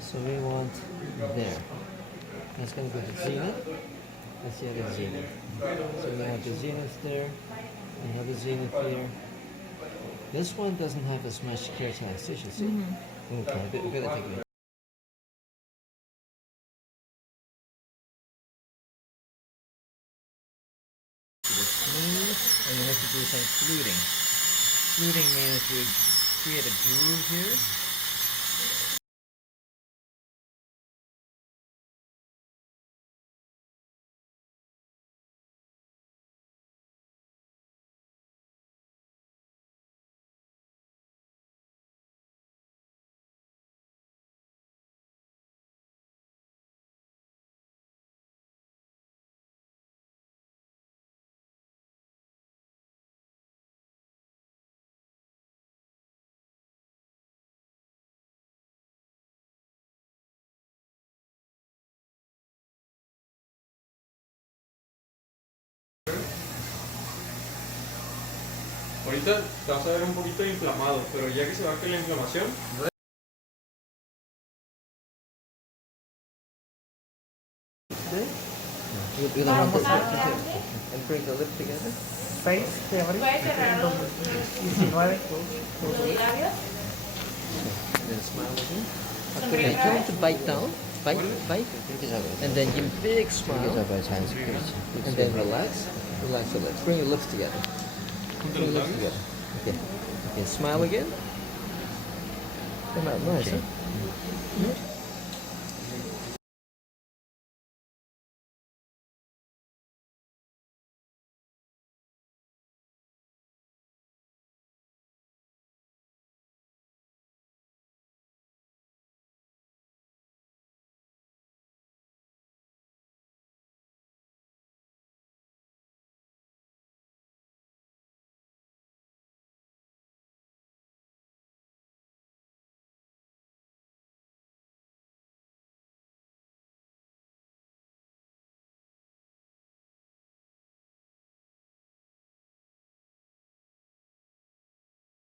So we want there. That's going to go to zenith. Let's see the zenith. So we have the zenith there. We have the zenith here. This one doesn't have as much keratoelastosis. Okay, a bit take it. Smooth, and you have to do some fluting. Fluting means we create a groove here. Ahorita te vas a ver un poquito inflamado, pero ya que se baje la inflamación, You don't want this and bring the lip together. 6 de abril del 2019. Then smile again. Okay, try to bite down. Bite. And then give a big smile. And then relax. Relax the lips. Bring your lips together. Bring your lips together. Okay. Okay, smile again. Come out nice, huh?